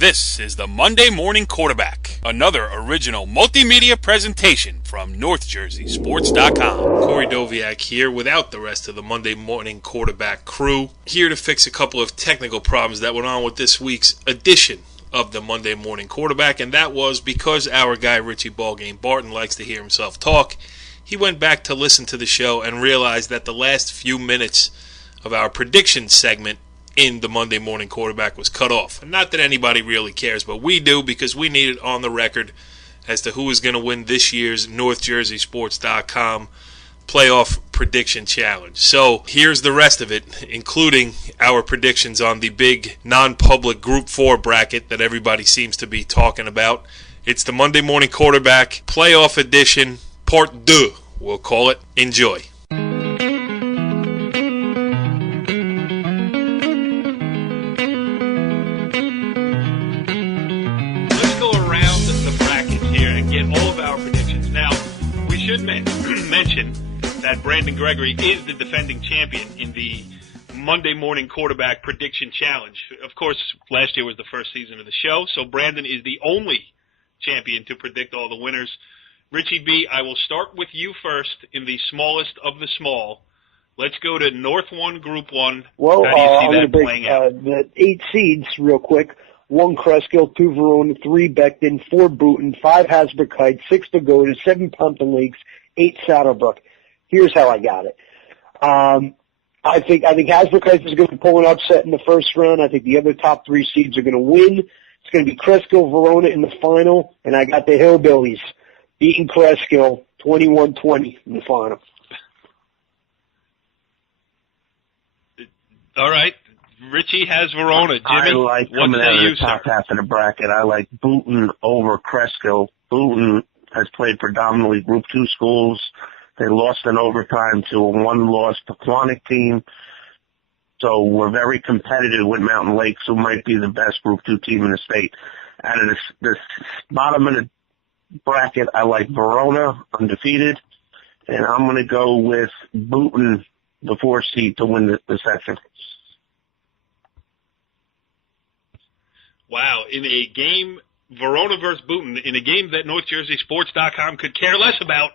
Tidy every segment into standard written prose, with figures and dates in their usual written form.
This is the Monday Morning Quarterback, another original multimedia presentation from NorthJerseySports.com. Cory Doviak here without the rest of the Monday Morning Quarterback crew, here to fix a couple of technical problems that went on with this week's edition of the Monday Morning Quarterback, and that was because our guy Richie Ballgame Barton likes to hear himself talk. He went back to listen to the show and realized that the last few minutes of our prediction segment in the Monday Morning Quarterback was cut off. And not that anybody really cares, but we do, because we need it on the record as to who is going to win this year's NorthJerseySports.com playoff prediction challenge. So here's the rest of it, including our predictions on the big non-public Group 4 bracket that everybody seems to be talking about. It's the Monday Morning Quarterback playoff edition, part 2, we'll call it. Enjoy. All of our predictions. Now, we should mention that Brandon Gregory is the defending champion in the Monday Morning Quarterback Prediction Challenge. Of course, last year was the first season of the show, so Brandon is the only champion to predict all the winners. Richie B., I will start with you first in the smallest of the small. Let's go to North 1, Group 1. Well, how do you see I'm that going playing to out? break the 8 seeds real quick. 1 Kreskill, 2 Verona, 3 Beckton, 4 Booton, 5 Hasbrookite, 6 Pagoda, 7 Pumpkin Lakes, 8 Saddlebrook. Here's how I got it. I think Hasbrookite is going to pull an upset in the first round. I think the other top 3 seeds are going to win. It's going to be Kreskill, Verona in the final, and I got the Hillbillies beating Kreskill 21-20 in the final. All right. Richie has Verona. Jimmy, I like coming out of the top sir? half of the bracket. I like Booton over Kreskill. Booton has played predominantly Group 2 schools. They lost in overtime to a one-loss Pequannock team. So we're very competitive with Mountain Lakes, who might be the best Group 2 team in the state. Out of this bottom of the bracket, I like Verona, undefeated. And I'm going to go with Booton, the 4 seed, to win the section. Wow, in a game, Verona versus Booton, in a game that NorthJerseySports.com could care less about,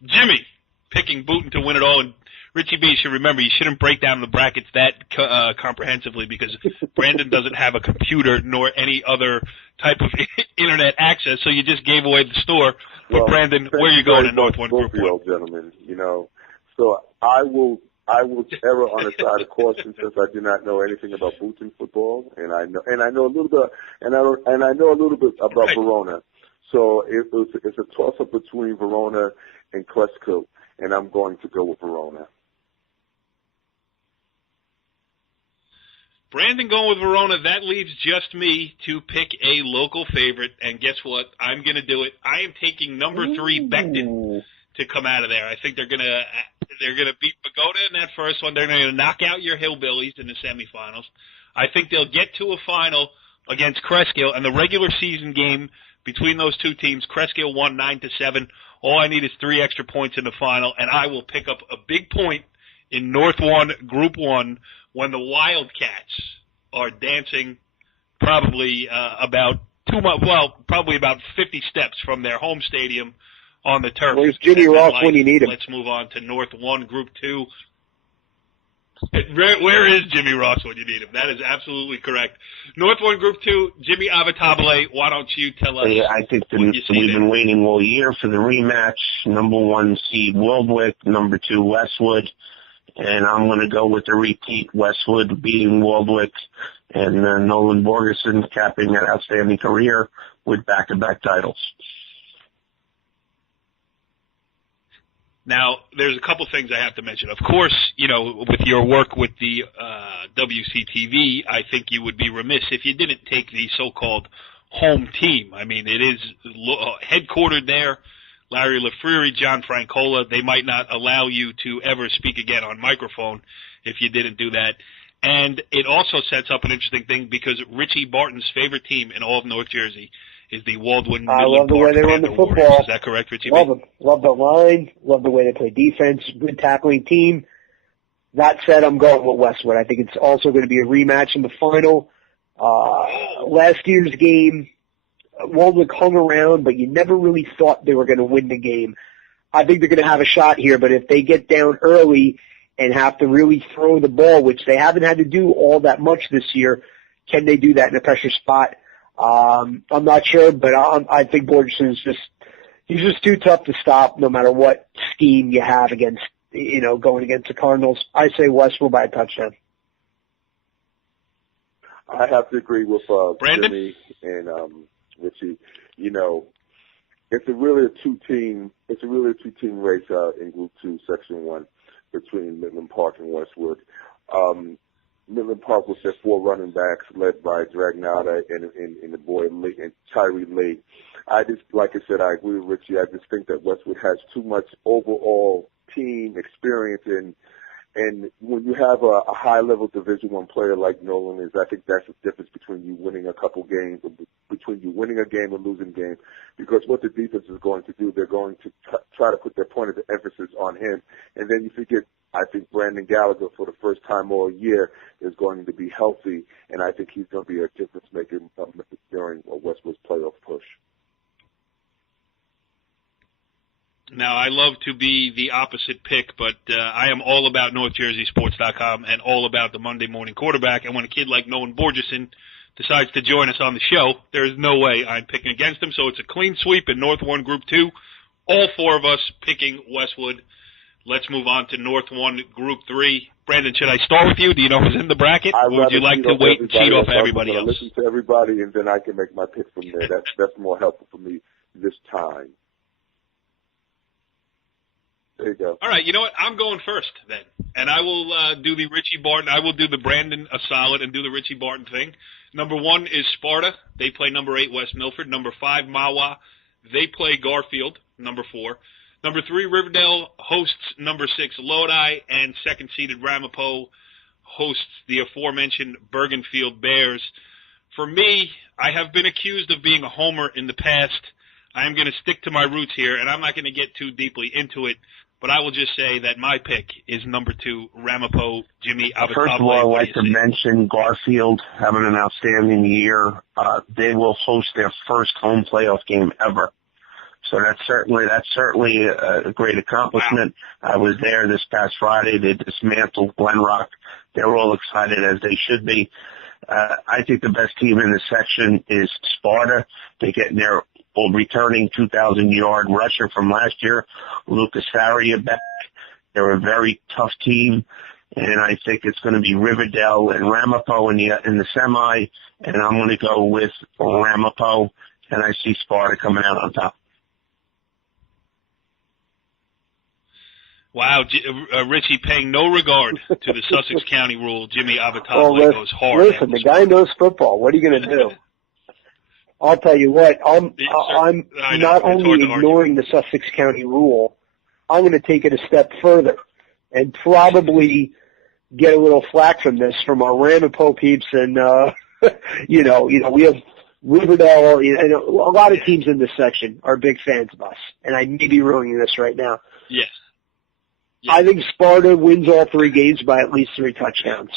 Jimmy picking Booton to win it all. And Richie B, you should remember, you shouldn't break down the brackets that comprehensively, because Brandon doesn't have a computer nor any other type of internet access, so you just gave away the store. But well, Brandon, where are you going in North 1 Group 1? Gentlemen, so I will err on the side of caution, since I do not know anything about Booton football, and I know a little bit, and I know a little bit about right. Verona. So it's a toss up between Verona and Kreskill, and I'm going to go with Verona. Brandon going with Verona. That leaves just me to pick a local favorite, and guess what? I'm going to do it. I am taking number 3 Beckton to come out of there. I think they're gonna beat Pagoda in that first one. They're gonna knock out your Hillbillies in the semifinals. I think they'll get to a final against Kreskill, and the regular season game between those two teams, Kreskill won 9-7. All I need is 3 extra points in the final, and I will pick up a big point in North 1 Group 1 when the Wildcats are dancing probably about 50 steps from their home stadium on the turf. Where's Jimmy Ross when you need him? Let's move on to North 1 Group 2. Where is Jimmy Ross when you need him? That is absolutely correct. North 1 Group 2, Jimmy Avitabile, why don't you tell us? I think we've been waiting all year for the rematch. Number 1 seed Waldwick, number 2 Westwood, and I'm going to go with the repeat, Westwood beating Waldwick, and Nolan Borgerson capping an outstanding career with back-to-back titles. Now, there's a couple things I have to mention. Of course, with your work with the WCTV, I think you would be remiss if you didn't take the so-called home team. I mean, it is headquartered there. Larry LaFreary, John Francola, they might not allow you to ever speak again on microphone if you didn't do that. And it also sets up an interesting thing because Richie Barton's favorite team in all of North Jersey is the Waldwood. I love the way they run the football. Warriors. Is that correct, Richie? Love them. Love the line. Love the way they play defense. Good tackling team. That said, I'm going with Westwood. I think it's also going to be a rematch in the final. Last year's game, Waldwick hung around, but you never really thought they were going to win the game. I think they're going to have a shot here, but if they get down early and have to really throw the ball, which they haven't had to do all that much this year, can they do that in a pressure spot? I'm not sure, but I think Borgerson's he's just too tough to stop no matter what scheme you have against, going against the Cardinals. I say Westwood by a touchdown. I have to agree with Brandon? Jimmy and Richie. It's really a two-team race in Group 2, Section 1 between Midland Park and Westwood. Midland Park with their 4 running backs led by Dragnata and the boy Lee, and Tyree Lee. Like I said, I agree with Richie. I just think that Westwood has too much overall team experience, and when you have a high-level Division I player like Nolan is, I think that's the difference between you winning a couple games, between you winning a game and losing a game, because what the defense is going to do, they're going to try to put their point of emphasis on him, and then you forget, I think Brandon Gallagher, for the first time all year, is going to be healthy, and I think he's going to be a difference maker during Westwood's playoff push. Now, I love to be the opposite pick, but I am all about NorthJerseySports.com and all about the Monday Morning Quarterback. And when a kid like Nolan Borgeson decides to join us on the show, there's no way I'm picking against him. So it's a clean sweep in North 1 Group 2. All 4 of us picking Westwood. Let's move on to North 1 Group 3. Brandon, should I start with you? Do you know who's in the bracket? Or would you like to wait and cheat off everybody else? Listen to everybody, and then I can make my pick from there. That's more helpful for me this time. There you go. All right, you know what? I'm going first then. And I will do the Richie Barton. I will do the Brandon a solid and do the Richie Barton thing. Number 1 is Sparta. They play number 8 West Milford. Number 5, Mawa. They play Garfield, number 4. Number 3, Riverdale hosts number 6, Lodi. And second-seeded Ramapo hosts the aforementioned Bergenfield Bears. For me, I have been accused of being a homer in the past. I am going to stick to my roots here, and I'm not going to get too deeply into it. But I will just say that my pick is number 2, Ramapo, Jimmy Avitabile. First of all, I'd like to mention Garfield having an outstanding year. They will host their first home playoff game ever. So that's certainly a great accomplishment. Wow. I was there this past Friday. They dismantled Glenrock. They're all excited, as they should be. I think the best team in the section is Sparta. They get their returning 2,000-yard rusher from last year, Lucas Faria, back. They're a very tough team, and I think it's going to be Riverdale and Ramapo in the semi, and I'm going to go with Ramapo, and I see Sparta coming out on top. Wow, Richie paying no regard to the Sussex County rule. Jimmy Avitabile goes hard. Listen, the guy knows football. What are you going to do? I'll tell you what, I'm not only ignoring the Sussex County rule, I'm going to take it a step further and probably get a little flack from this from our Ramapo peeps and, we have Riverdale, and a lot of teams in this section are big fans of us, and I may be ruining this right now. Yes. I think Sparta wins all 3 games by at least 3 touchdowns.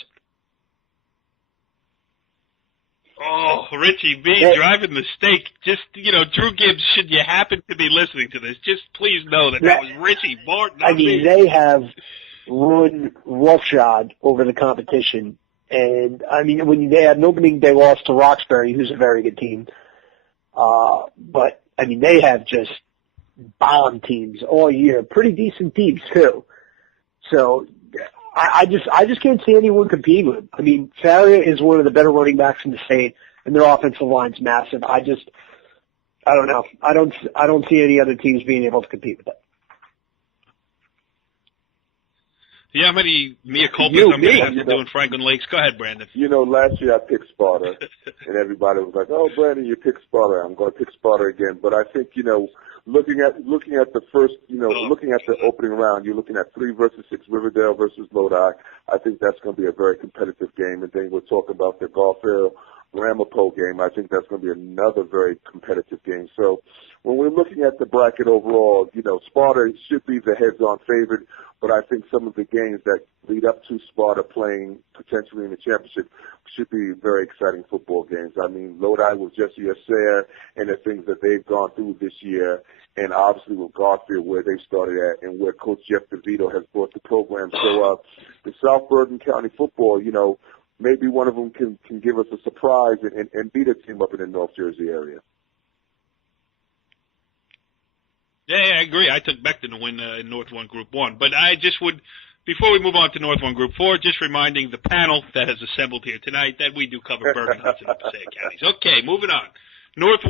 Oh, Richie B, driving the stake. Just, Drew Gibbs, should you happen to be listening to this, just please know that was Richie Barton. They have run roughshod over the competition. And, when they had an opening, they lost to Roxbury, who's a very good team. But, they have just bomb teams all year. Pretty decent teams, too. So, I just can't see anyone competing with him. Faria is one of the better running backs in the state, and their offensive line's massive. I don't know. I don't see any other teams being able to compete with it. Yeah, how many mea culpas I'm going to have to do in Franklin Lakes? Go ahead, Brandon. Last year I picked Sparta, and everybody was like, "Oh, Brandon, you picked Sparta. I'm going to pick Sparta again." But I think looking at the first, looking at the opening round, you're looking at 3 versus 6, Riverdale versus Lodi. I think that's going to be a very competitive game. And then we'll talk about the Garfield Ramapo game. I think that's going to be another very competitive game. So when we're looking at the bracket overall, Sparta should be the heads-on favorite, but I think some of the games that lead up to Sparta playing potentially in the championship should be very exciting football games. I mean, Lodi with Jesse Asser and the things that they've gone through this year, and obviously with Garfield where they started at and where Coach Jeff DeVito has brought the program. So the South Bergen County football, maybe one of them can give us a surprise and beat a team up in the North Jersey area. Yeah, I agree. I took Beckton to win in North 1 Group 1. But I just would, before we move on to North 1 Group 4, just reminding the panel that has assembled here tonight that we do cover Bergen, Hudson, and Passaic counties. Okay, moving on. North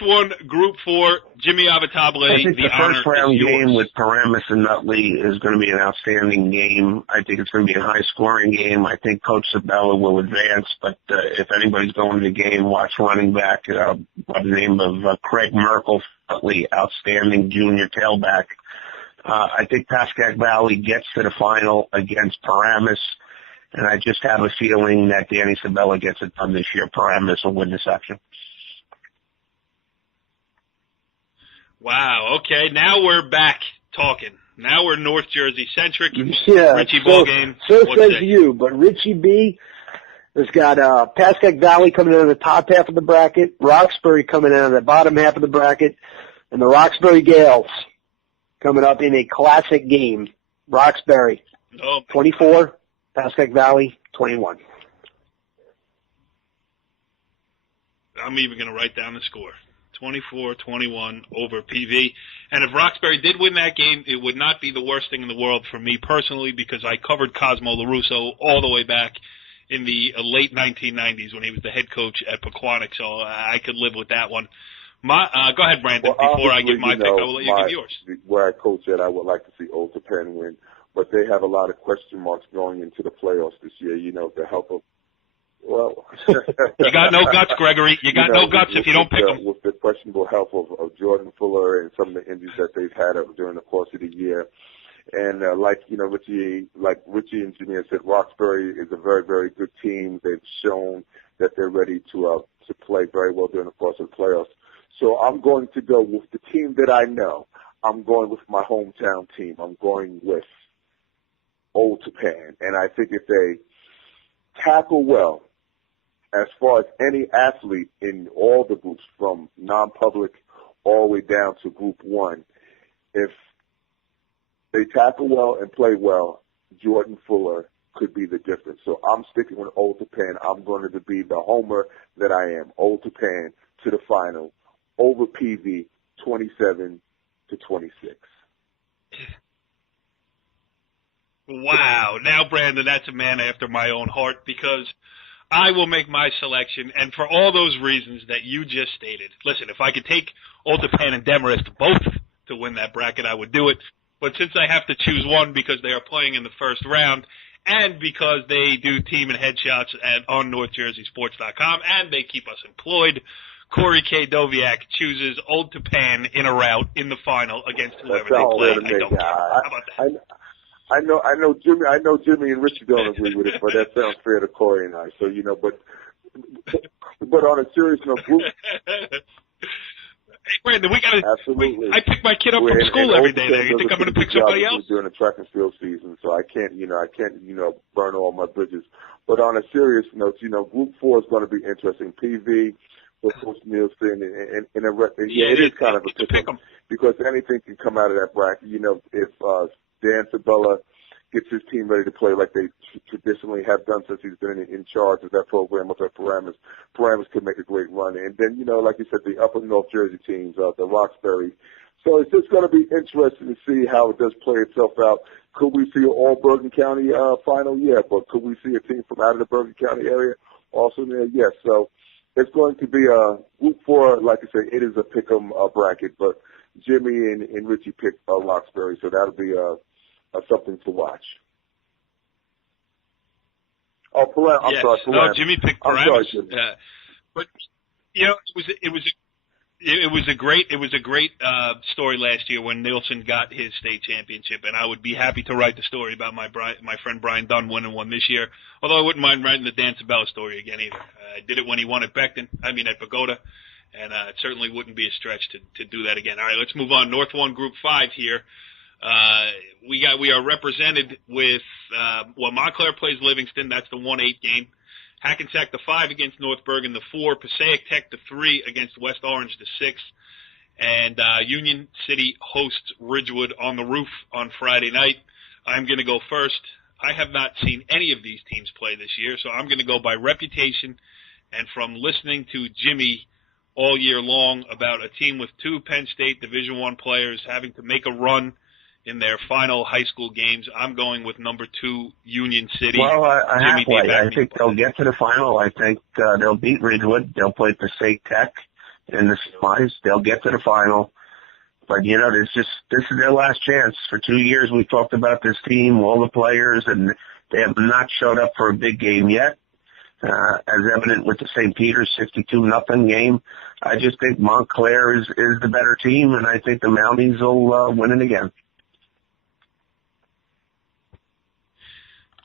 1 Group 4, Jimmy Avitabile. I think the first round game with Paramus and Nutley is going to be an outstanding game. I think it's going to be a high-scoring game. I think Coach Sabella will advance, but if anybody's going to the game, watch running back by the name of Craig Merkel, Nutley, outstanding junior tailback. I think Pascack Valley gets to the final against Paramus, and I just have a feeling that Danny Sabella gets it done this year. Paramus will win the section. Wow, okay, now we're back talking. Now we're North Jersey centric. Yeah, Richie Ballgame. So says you, but Richie B has got Pascack Valley coming out of the top half of the bracket, Roxbury coming out of the bottom half of the bracket, and the Roxbury Gales coming up in a classic game. Roxbury, 24, Pascack Valley, 21. I'm even going to write down the score. 24-21 over PV. And if Roxbury did win that game, it would not be the worst thing in the world for me personally because I covered Cosmo LaRusso all the way back in the late 1990s when he was the head coach at Pequannock, so I could live with that one. Go ahead, Brandon. Well, before I give my pick, I will let you give yours. Where I coach at, I would like to see Old Japan win, but they have a lot of question marks going into the playoffs this year, the help of Well, you got no guts, Gregory. You got no guts if you don't pick them. With the questionable health of Jordan Fuller and some of the injuries that they've had during the course of the year, and Richie and Jimmy said, Roxbury is a very, very good team. They've shown that they're ready to play very well during the course of the playoffs. So I'm going to go with the team that I know. I'm going with my hometown team. I'm going with Old Japan, and I think if they tackle well, as far as any athlete in all the groups, from non-public all the way down to Group 1, if they tackle well and play well, Jordan Fuller could be the difference. So I'm sticking with Old Japan. I'm going to be the homer that I am. Old Japan to the final over PV 27-26. Wow. Now, Brandon, that's a man after my own heart because I will make my selection, and for all those reasons that you just stated. Listen, if I could take Old Japan and Demarest both to win that bracket, I would do it. But since I have to choose one because they are playing in the first round and because they do team and headshots on NorthJerseySports.com and they keep us employed, Cory Doviak chooses Old Japan in a rout in the final against whoever they play. I don't care. How about that? I know Jimmy and Richie don't agree with it, but that sounds fair to Cory and I. So, but on a serious note, hey, Brandon, we gotta. Absolutely. I pick my kid up from school every day. You think I'm gonna pick somebody else? During the track and field season, so I can't burn all my bridges. But on a serious note, Group 4 is going to be interesting. PV with Coach Nielsen and it is kind of a pick 'em because anything can come out of that bracket. If Dan Sabella gets his team ready to play like they traditionally have done since he's been in charge of that program up at Paramus. Paramus could make a great run. And then, like you said, the upper North Jersey teams, the Roxbury. So it's just going to be interesting to see how it does play itself out. Could we see an all Bergen County final? Yeah. But could we see a team from out of the Bergen County area also there? Yes. So it's going to be a Group 4. Like I say, it is a pick-em bracket. But Jimmy and Richie picked Roxbury. So that'll be something to watch. Oh, I'm sorry. No, Jimmy picked Paramus. But it was It was a great story last year when Nielsen got his state championship, and I would be happy to write the story about my friend Brian Dunn winning one this year. Although I wouldn't mind writing the Dan Sabella story again either. I did it when he won at Pagoda, and it certainly wouldn't be a stretch to do that again. All right, let's move on. North 1 Group 5 here. We are represented with Montclair plays Livingston. That's the 1-8 game. Hackensack the 5 against North Bergen the 4. Passaic Tech the 3 against West Orange the 6. And Union City hosts Ridgewood on the roof on Friday night. I'm going to go first. I have not seen any of these teams play this year, so I'm going to go by reputation and from listening to Jimmy all year long about a team with 2 Penn State Division I players having to make a run in their final high school games. I'm going with number 2, Union City. Well, I think they'll get to the final. I think they'll beat Ridgewood. They'll play Passaic Tech in the semis. They'll get to the final. But, this is their last chance. For 2 years we talked about this team, all the players, and they have not showed up for a big game yet. As evident with the St. Peter's 62-0 game. I just think Montclair is the better team, and I think the Mounties will win it again.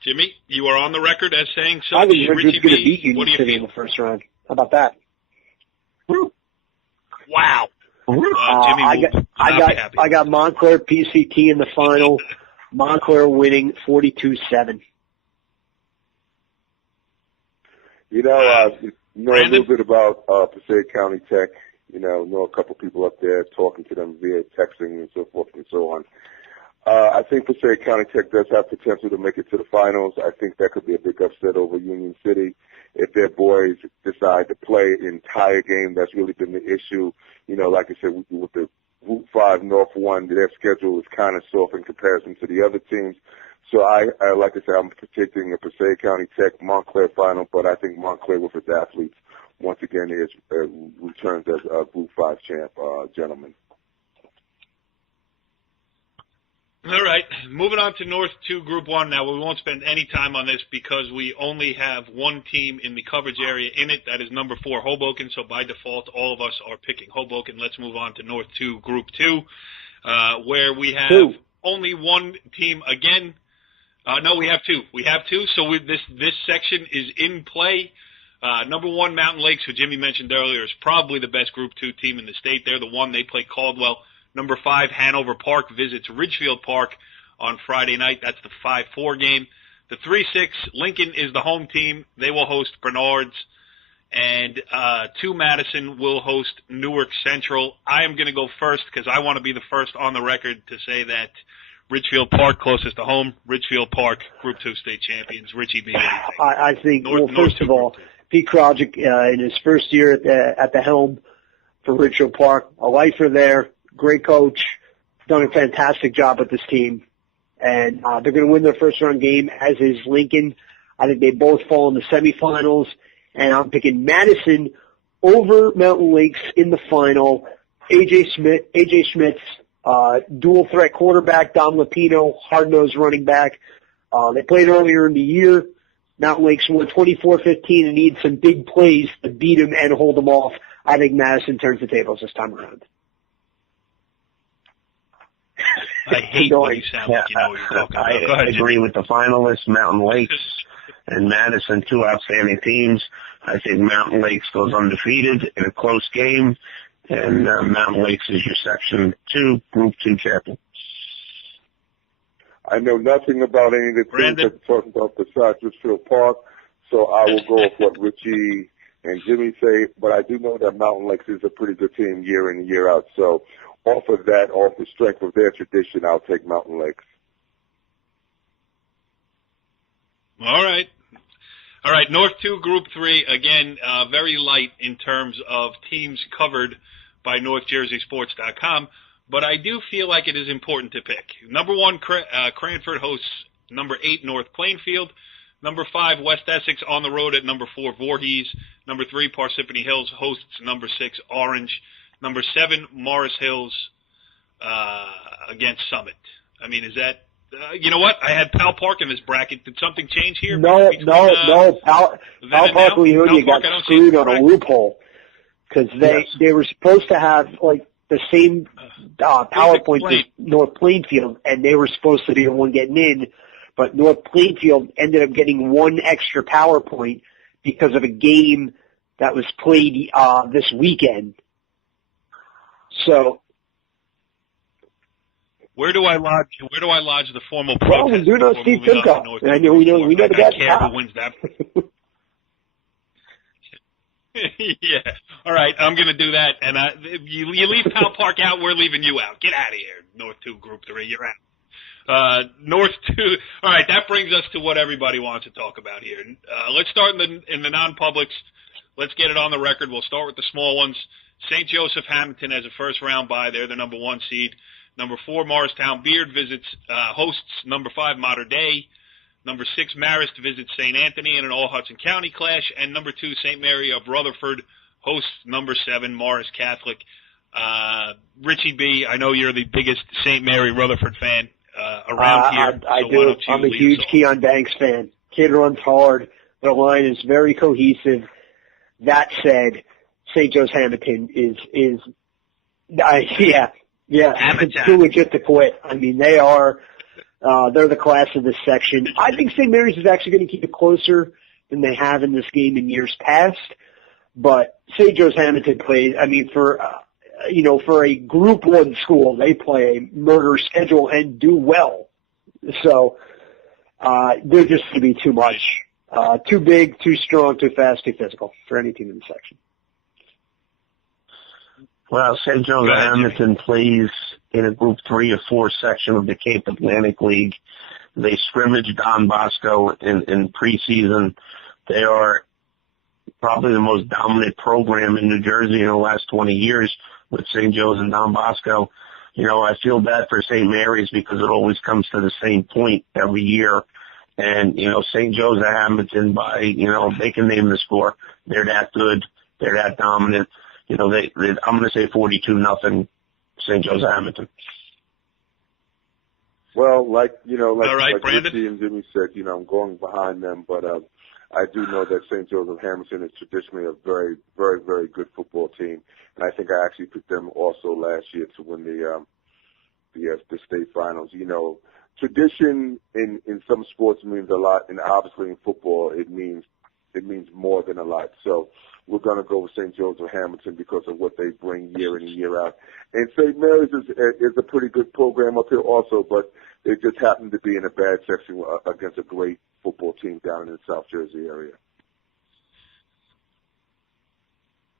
Jimmy, you are on the record as saying so. I think Ridgewood's going to beat What do Union you City feel? in the first round. How about that? Wow. Jimmy I got Montclair PCT in the final. Montclair winning 42-7. Know a little bit about Passaic County Tech. Know a couple people up there, talking to them via texting and so forth and so on. I think Passaic County Tech does have potential to make it to the finals. I think that could be a big upset over Union City. If their boys decide to play an entire game, that's really been the issue. Like I said, with the Group 5 North 1, their schedule is kind of soft in comparison to the other teams. So I like I said, I'm predicting a Passaic County Tech Montclair final, but I think Montclair with its athletes once again returns as a Group 5 champ, gentlemen. All right, moving on to North 2 Group 1 now. We won't spend any time on this because we only have one team in the coverage area in it. That is number 4, Hoboken. So by default, all of us are picking Hoboken. Let's move on to North 2 Group 2, where we have only one team again. No, we have 2. We have 2. So this section is in play. Number 1, Mountain Lakes, who Jimmy mentioned earlier, is probably the best Group 2 team in the state. They're the one. They play Caldwell. Number 5, Hanover Park visits Ridgefield Park on Friday night. That's the 5-4 game. The 3-6, Lincoln is the home team. They will host Bernards. And 2, Madison will host Newark Central. I am going to go first because I want to be the first on the record to say that Ridgefield Park, closest to home. Ridgefield Park, Group 2 state champions. Richie B. I think, first of all, Pete Krojcik in his first year at the helm for Ridgefield Park, a lifer there. Great coach, done a fantastic job with this team, and they're going to win their first-round game, as is Lincoln. I think they both fall in the semifinals, and I'm picking Madison over Mountain Lakes in the final. AJ Schmitz, dual-threat quarterback, Dom Lapino, hard-nosed running back. They played earlier in the year. Mountain Lakes won 24-15 and need some big plays to beat them and hold them off. I think Madison turns the tables this time around. I hate when you sound like you know what you're talking about. I agree with the finalists, Mountain Lakes and Madison, 2 outstanding teams. I think Mountain Lakes goes undefeated in a close game, and Mountain Lakes is your Section 2, Group 2 champion. I know nothing about any of the teams that you're talking about besides Ridgefield Park, so I will go with what Richie and Jimmy say, but I do know that Mountain Lakes is a pretty good team year in and year out, so off of that, off the strength of their tradition, I'll take Mountain Lakes. All right. North 2, Group 3, again, very light in terms of teams covered by NorthJerseySports.com, but I do feel like it is important to pick. Number 1, Cranford hosts number 8, North Plainfield. Number 5, West Essex on the road at number 4, Voorhees. Number 3, Parsippany Hills hosts number 6, Orange. Number 7, Morris Hills against Summit. I mean, is that you know what? I had Pal Park in this bracket. Did something change here? No. Pal Park Leonia got screwed on a loophole. because they were supposed to have like the same PowerPoint as North Plainfield, and they were supposed to be the one getting in, but North Plainfield ended up getting one extra PowerPoint because of a game that was played this weekend. So, where do I lodge the formal protest? Well, we do know Steve Simcoe. I know we know the guy. Who wins that? Yeah. All right, I'm going to do that. And you leave Powell Park out, we're leaving you out. Get out of here, North 2, Group 3. You're out. North 2. All right, that brings us to what everybody wants to talk about here. Let's start in the non-publics. Let's get it on the record. We'll start with the small ones. St. Joseph Hamilton has a first-round bye. They're the number 1 seed. Number 4, Morristown Beard hosts number 5, Mater Dei. Number 6, Marist visits St. Anthony in an all-Hudson County clash. And number 2, St. Mary of Rutherford hosts number 7, Morris Catholic. Richie B., I know you're the biggest St. Mary Rutherford fan around here. I do. I'm a huge Keon Banks fan. Kid runs hard. The line is very cohesive. That said, St. Joe's Hamilton is it's too legit to quit. I mean, they are. They're the class of this section. I think St. Mary's is actually going to keep it closer than they have in this game in years past. But St. Joe's Hamilton plays, I mean, for a Group 1 school, they play a murder schedule and do well. So, they're just going to be too much. Too big, too strong, too fast, too physical for any team in the section. Well, St. Joe's Hamilton plays in a Group 3 or 4 section of the Cape Atlantic League. They scrimmaged Don Bosco in preseason. They are probably the most dominant program in New Jersey in the last 20 years with St. Joe's and Don Bosco. You know, I feel bad for St. Mary's because it always comes to the same point every year. And, you know, St. Joe's and Hamilton, they can name the score. They're that good. They're that dominant. You know, I'm going to say 42-0 St. Joe's Hamilton. Well, like right, Richie and Jimmy said, I'm going behind them, but I do know that St. Joe's of Hamilton is traditionally a very, very, very good football team, and I think I actually picked them also last year to win the state finals. You know, tradition in some sports means a lot, and obviously in football it means more than a lot. So we're going to go with St. Joe's of Hamilton because of what they bring year in and year out. And St. Mary's is a pretty good program up here also, but they just happen to be in a bad section against a great football team down in the South Jersey area.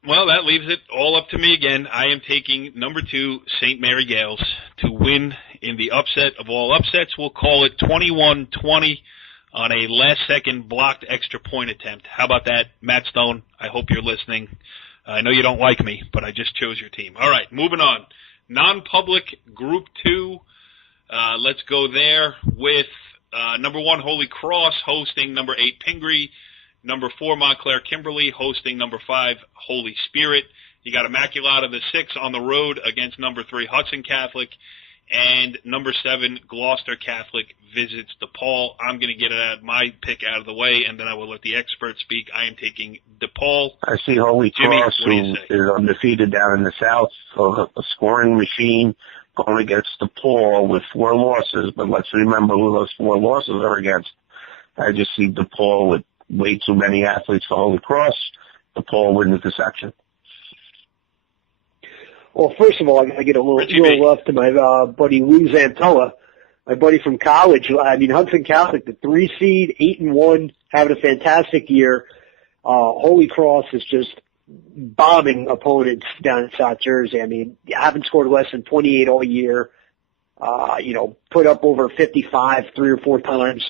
Well, that leaves it all up to me again. I am taking number 2, St. Mary Gales, to win in the upset of all upsets. We'll call it 21-20. On a last-second blocked extra point attempt. How about that, Matt Stone? I hope you're listening. I know you don't like me, but I just chose your team. All right, moving on. Non-public Group 2. Let's go there with number 1, Holy Cross, hosting number 8, Pingree. Number 4, Montclair Kimberly, hosting number 5, Holy Spirit. You got Immaculata the 6 on the road against number 3, Hudson Catholic. And number 7, Gloucester Catholic visits DePaul. I'm going to get my pick out of the way, and then I will let the experts speak. I am taking DePaul. I see Holy Cross, who is undefeated down in the South, so a scoring machine going against DePaul with 4 losses. But let's remember who those 4 losses are against. I just see DePaul with way too many athletes for Holy Cross. DePaul wins the section. Well, first of all, I got to get a little love to my buddy Lou Zantola, my buddy from college. I mean, Hudson Catholic, the 3 seed, 8-1, having a fantastic year. Holy Cross is just bombing opponents down in South Jersey. I mean, haven't scored less than 28 all year. Put up over 55 3 or 4 times,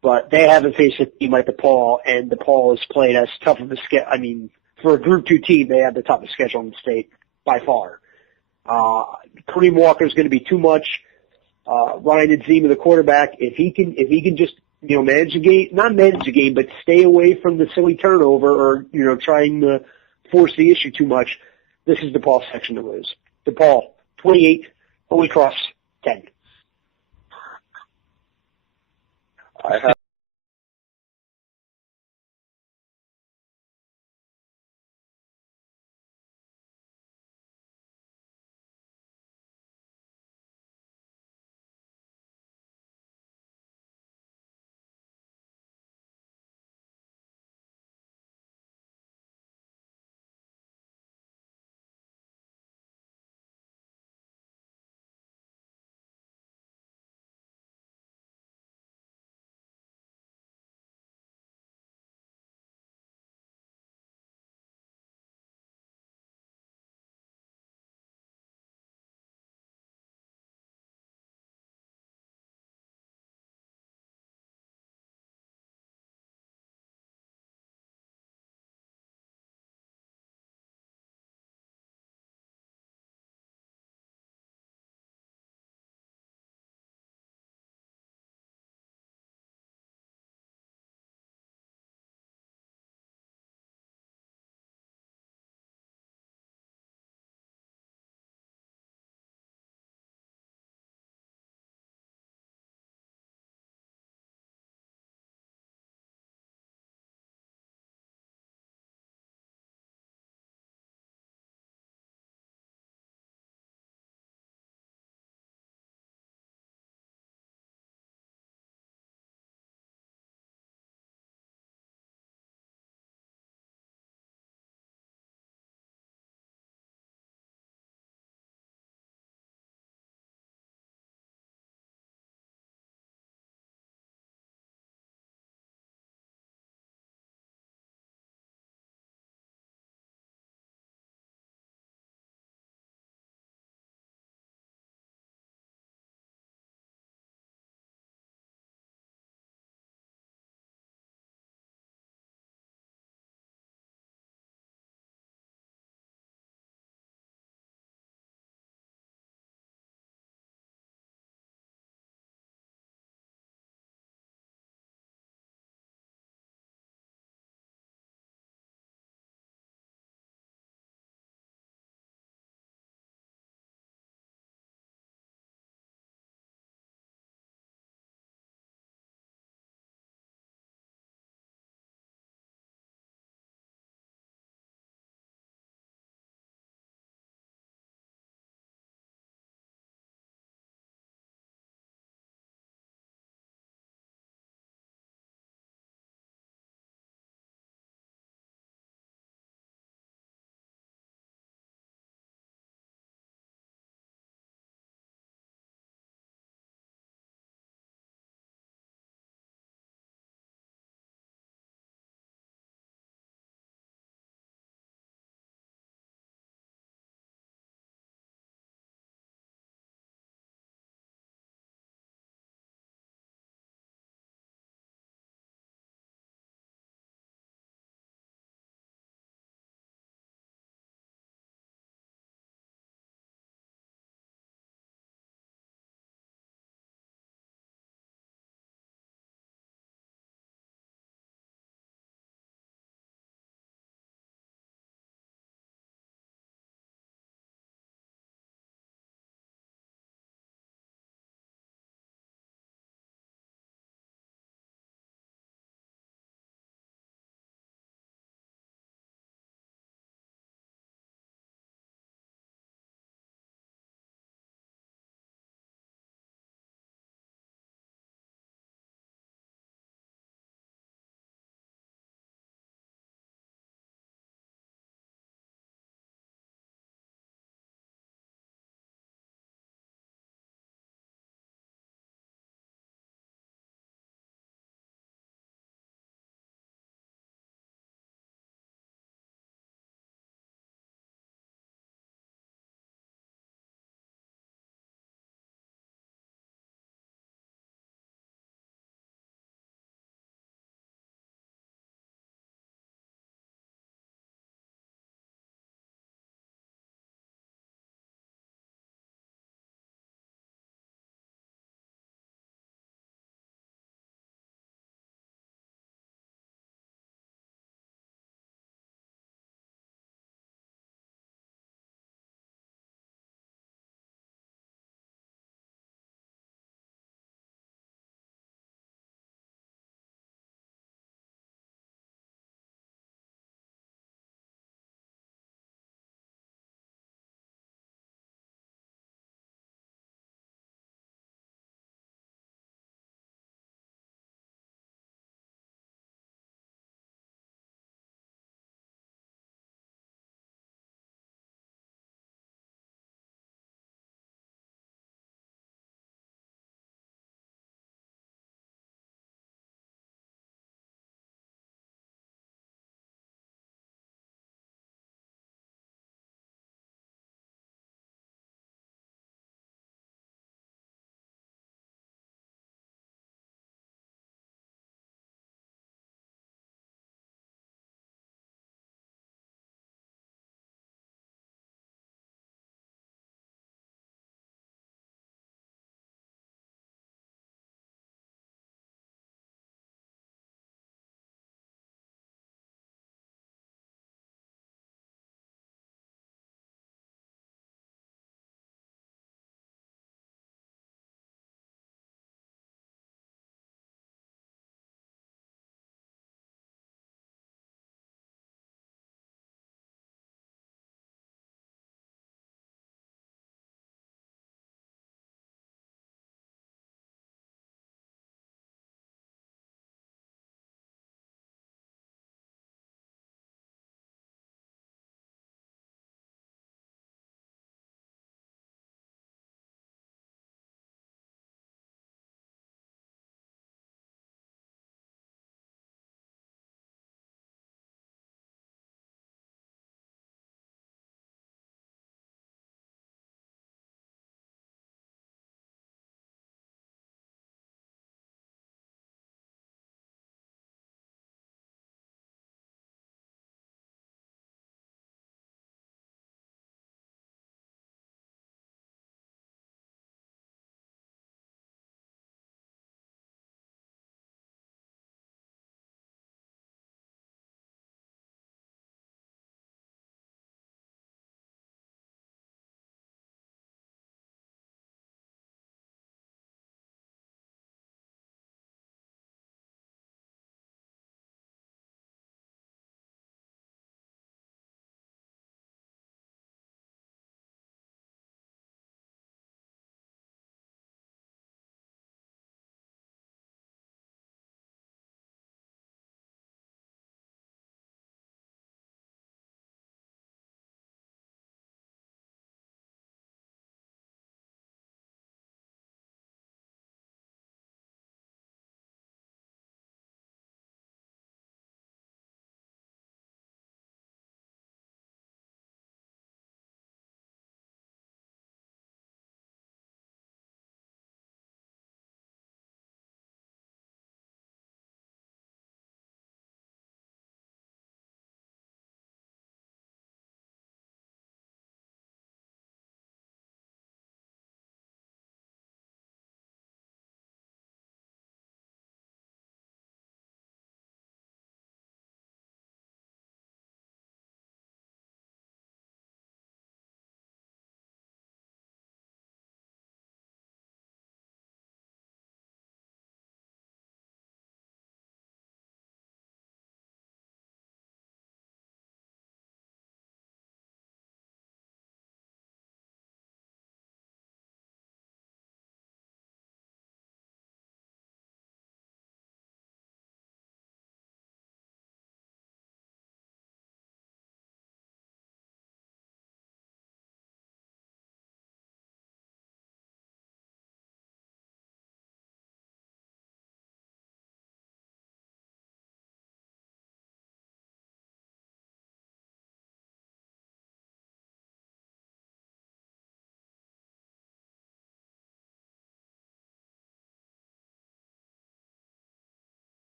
but they haven't faced a team like DePaul, and DePaul has played as tough of a schedule. I mean, for a Group 2 team, they have the toughest schedule in the state. By far. Kareem Walker is going to be too much. Ryan Adzima, the quarterback, if he can just, manage the game, not manage the game, but stay away from the silly turnover or, trying to force the issue too much, this is DePaul's section to lose. DePaul, 28, Holy Cross, 10. I have